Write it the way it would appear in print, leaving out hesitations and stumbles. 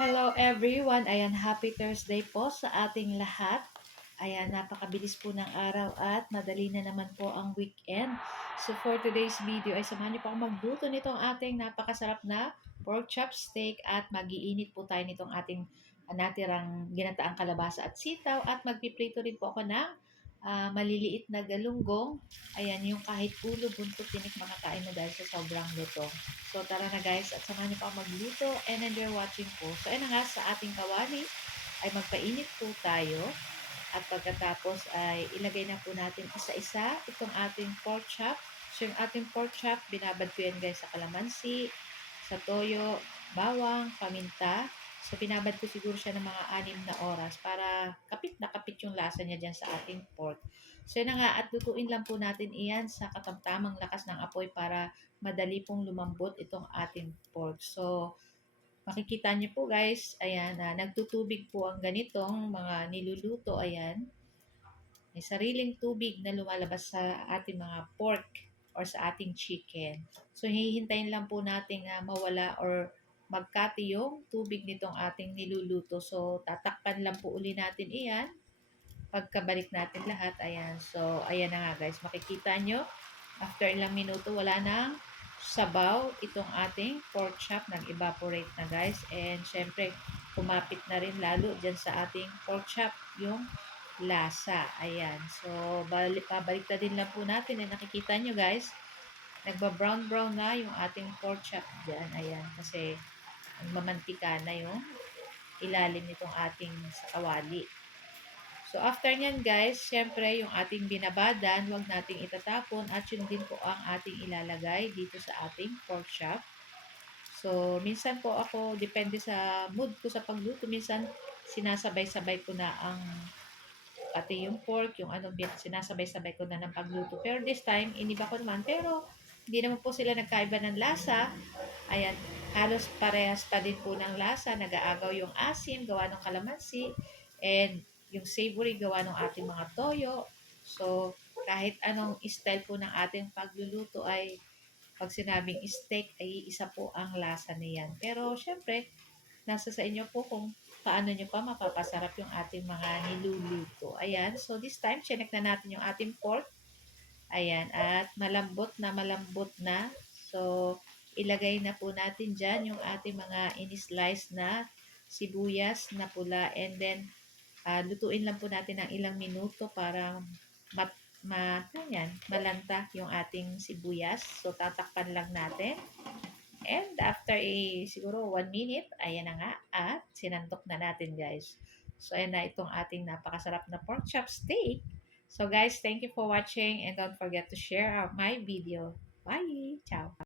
Hello everyone! Ayan, happy Thursday po sa ating lahat. Ayan, napakabilis po ng araw at madali na naman po ang weekend. So for today's video ay samahan niyo po akong magluto nitong ating napakasarap na pork chop steak at magiinit po tayo nitong ating natirang ginataang kalabasa at sitaw at magpiprito rin po ako ng maliliit na galunggong. Ayan, yung kahit ulo, buntot, tinik, makakain mo dahil sa sobrang luto. So tara na guys at samahan niyo pa ako magluto and enjoy watching po. So ayun na nga, sa ating kawali ay magpainit po tayo at pagkatapos ay ilagay na po natin isa-isa itong ating pork chop. So yung ating pork chop, binabad ko yan guys sa kalamansi, sa toyo, bawang, paminta. So binabad ko siguro siya ng mga 6 na oras para kapit na kapit yung lasa niya dyan sa ating pork. So yun na nga, at lutuin lang po natin iyan sa katamtamang lakas ng apoy para madali pong lumambot itong ating pork. So makikita niyo po guys, ayan, nagtutubig po ang ganitong mga niluluto, ayan. May sariling tubig na lumalabas sa ating mga pork or sa ating chicken. So hihintayin lang po natin na mawala or magkati yung tubig nitong ating niluluto. So tatakpan lang po uli natin iyan. Pagkabalik natin lahat, ayan. So ayan na nga guys, makikita nyo, after ilang minuto wala nang sabaw itong ating pork chop, nag-evaporate na guys. And syempre, kumapit na rin lalo dyan sa ating pork chop yung lasa. Ayan. So, babalik din lang po natin. And nakikita nyo guys, nagba-brown-brown na yung ating pork chop dyan. Ayan. Kasi, mamantika na yung ilalim nitong ating sa kawali. So, after nyan guys, syempre yung ating binabadan, huwag nating itatapon at yun din po ang ating ilalagay dito sa ating pork chop. So, minsan po ako, depende sa mood ko sa pagluto, minsan sinasabay-sabay ko na ang pati yung pork, yung ano, sinasabay-sabay ko na ng pagluto. Pero this time, iniba ko naman. Pero, hindi naman po sila nagkaiba ng lasa. Ayan, halos parehas pa din po ng lasa. Nag-aagaw yung asim, gawa ng kalamansi. And yung savory, gawa ng ating mga toyo. So, kahit anong style po ng ating pagluluto ay pag sinabing steak ay isa po ang lasa niyan. Pero, syempre, nasa sa inyo po kung paano nyo pa mapapasarap yung ating mga niluluto. Ayan. So, this time, chinek na natin yung ating pork. Ayan. At malambot na malambot na. So, ilagay na po natin dyan yung ating mga in-slice na sibuyas na pula. And then, lutuin lang po natin ng ilang minuto para malanta yung ating sibuyas. So, tatakpan lang natin. And after siguro 1 minute, ayan na nga, at sinantok na natin guys. So ayan na itong ating napakasarap na pork chop steak. So guys, thank you for watching and don't forget to share my video. Bye! Ciao!